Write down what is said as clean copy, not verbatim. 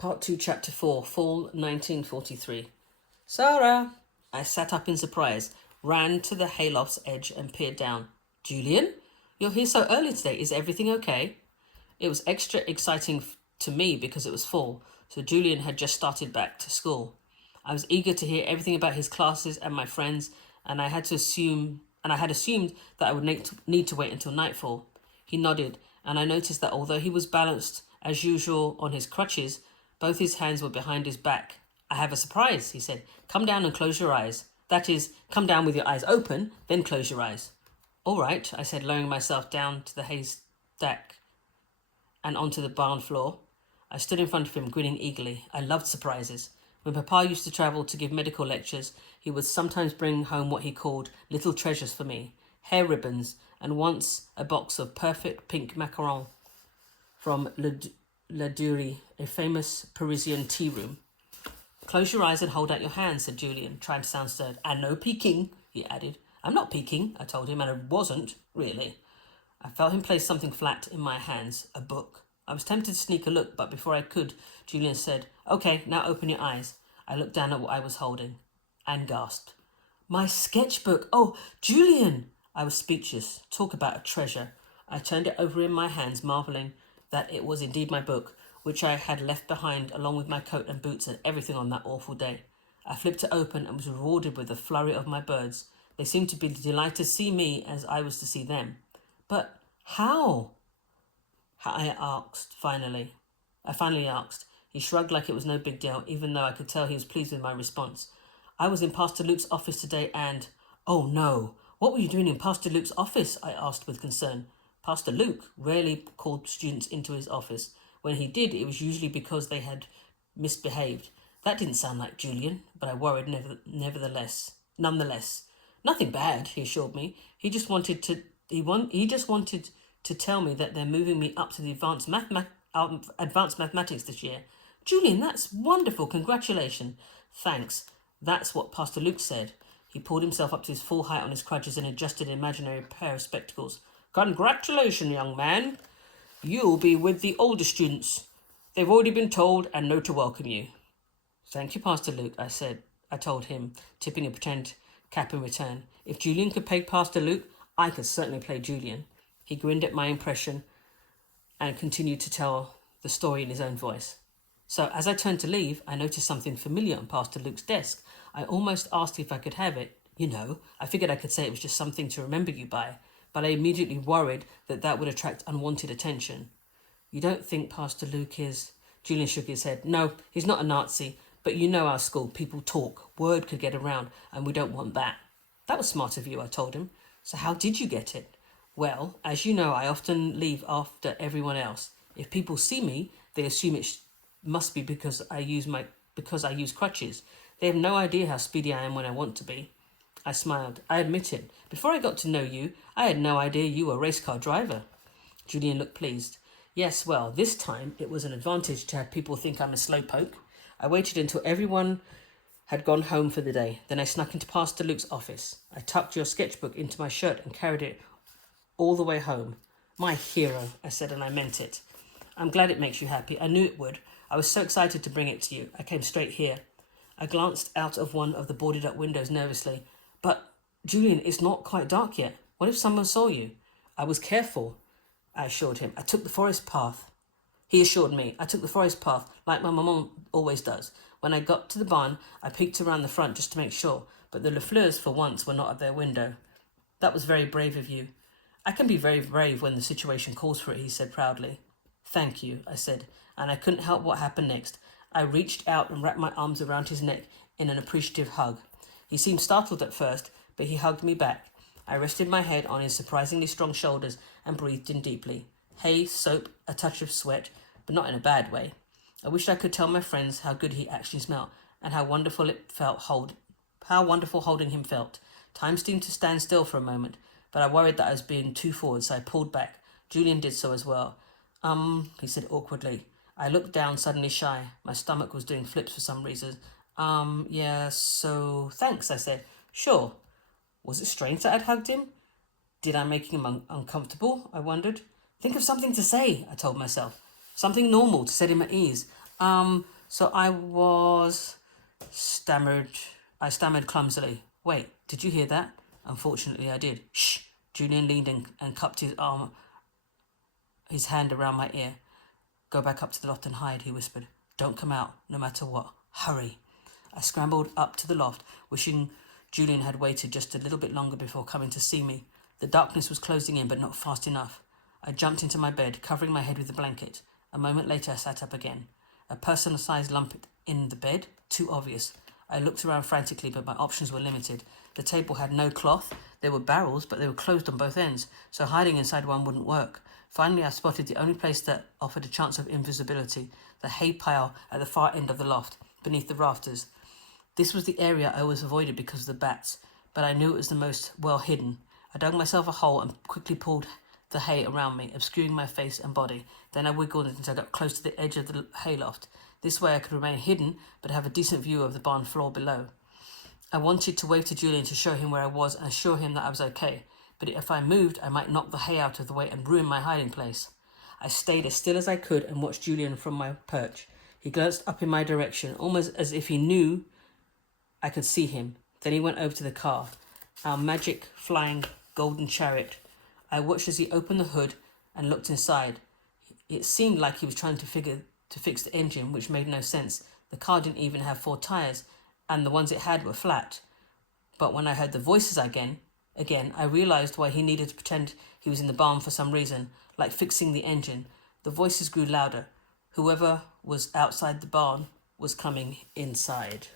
Part 2, Chapter 4, Fall 1943. Sarah! I sat up in surprise, ran to the hayloft's edge and peered down. Julian? You're here so early today. Is everything okay? It was extra exciting to me because it was fall, so Julian had just started back to school. I was eager to hear everything about his classes and my friends, and I had assumed that I would need to wait until nightfall. He nodded, and I noticed that although he was balanced as usual on his crutches, both his hands were behind his back. I have a surprise, he said. Come down and close your eyes. That is, come down with your eyes open, then close your eyes. All right, I said, lowering myself down to the haystack and onto the barn floor. I stood in front of him, grinning eagerly. I loved surprises. When Papa used to travel to give medical lectures, he would sometimes bring home what he called little treasures for me, hair ribbons, and once a box of perfect pink macarons from La Durie, a famous Parisian tea room. Close your eyes and hold out your hands, said Julian, trying to sound stern. And no peeking, he added. I'm not peeking, I told him, and I wasn't, really. I felt him place something flat in my hands, a book. I was tempted to sneak a look, but before I could, Julian said, Okay, now open your eyes. I looked down at what I was holding and gasped. My sketchbook! Oh, Julian! I was speechless. Talk about a treasure. I turned it over in my hands, marvelling that it was indeed my book, which I had left behind along with my coat and boots and everything on that awful day. I flipped it open and was rewarded with a flurry of my birds. They seemed to be delighted to see me as I was to see them. But how? I finally asked. He shrugged like it was no big deal, even though I could tell he was pleased with my response. I was in Pastor Luke's office today and... Oh no, what were you doing in Pastor Luke's office? I asked with concern. Pastor Luke rarely called students into his office. When he did, it was usually because they had misbehaved. That didn't sound like Julian, but I worried nonetheless. Nothing bad, he assured me. He just wanted to tell me that they're moving me up to the advanced mathematics this year. Julian, that's wonderful. Congratulations. Thanks. That's what Pastor Luke said. He pulled himself up to his full height on his crutches and adjusted an imaginary pair of spectacles. Congratulations, young man. You'll be with the older students. They've already been told and know to welcome you. Thank you, Pastor Luke, I told him, tipping a pretend cap in return. If Julian could play Pastor Luke, I could certainly play Julian. He grinned at my impression and continued to tell the story in his own voice. So as I turned to leave, I noticed something familiar on Pastor Luke's desk. I almost asked if I could have it. I figured I could say it was just something to remember you by, but I immediately worried that would attract unwanted attention. You don't think Pastor Luke is... Julian shook his head. No, he's not a Nazi, but you know our school, people talk. Word could get around, and we don't want that. That was smart of you, I told him. So how did you get it? Well, as you know, I often leave after everyone else. If people see me, they assume it must be because I use crutches. They have no idea how speedy I am when I want to be. I smiled. I admit it. Before I got to know you, I had no idea you were a race car driver. Julian looked pleased. Yes, well, this time it was an advantage to have people think I'm a slowpoke. I waited until everyone had gone home for the day. Then I snuck into Pastor Luke's office. I tucked your sketchbook into my shirt and carried it all the way home. My hero, I said, and I meant it. I'm glad it makes you happy. I knew it would. I was so excited to bring it to you. I came straight here. I glanced out of one of the boarded up windows nervously. But, Julian, it's not quite dark yet. What if someone saw you? I was careful, I assured him. I took the forest path. He assured me. I took the forest path, like my mum always does. When I got to the barn, I peeked around the front just to make sure, but the Lafleurs, for once, were not at their window. That was very brave of you. I can be very brave when the situation calls for it, he said proudly. Thank you, I said, and I couldn't help what happened next. I reached out and wrapped my arms around his neck in an appreciative hug. He seemed startled at first, but he hugged me back. I rested my head on his surprisingly strong shoulders and breathed in deeply. Hay, soap, a touch of sweat, but not in a bad way. I wished I could tell my friends how good he actually smelled and how wonderful holding him felt. Time seemed to stand still for a moment, but I worried that I was being too forward, so I pulled back. Julian did so as well. He said awkwardly. I looked down, suddenly shy. My stomach was doing flips for some reason. Yeah, so thanks, I said. Sure. Was it strange that I'd hugged him? Did I make him uncomfortable? I wondered. Think of something to say, I told myself. Something normal to set him at ease. So I stammered clumsily. Wait, did you hear that? Unfortunately, I did. Shh! Julian leaned and cupped his hand around my ear. Go back up to the loft and hide, he whispered. Don't come out, no matter what. Hurry. I scrambled up to the loft, wishing Julian had waited just a little bit longer before coming to see me. The darkness was closing in, but not fast enough. I jumped into my bed, covering my head with a blanket. A moment later, I sat up again. A personal-sized lump in the bed? Too obvious. I looked around frantically, but my options were limited. The table had no cloth. There were barrels, but they were closed on both ends, so hiding inside one wouldn't work. Finally, I spotted the only place that offered a chance of invisibility, the hay pile at the far end of the loft, beneath the rafters. This was the area I always avoided because of the bats, but I knew it was the most well hidden. I dug myself a hole and quickly pulled the hay around me, obscuring my face and body. Then I wiggled until I got close to the edge of the hayloft. This way I could remain hidden, but have a decent view of the barn floor below. I wanted to wave to Julian to show him where I was and assure him that I was okay, but if I moved, I might knock the hay out of the way and ruin my hiding place. I stayed as still as I could and watched Julian from my perch. He glanced up in my direction, almost as if he knew I could see him. Then he went over to the car, our magic flying golden chariot. I watched as he opened the hood and looked inside. It seemed like he was trying to fix the engine, which made no sense. The car didn't even have 4 tires, and the ones it had were flat. But when I heard the voices again, I realized why he needed to pretend he was in the barn for some reason, like fixing the engine. The voices grew louder. Whoever was outside the barn was coming inside.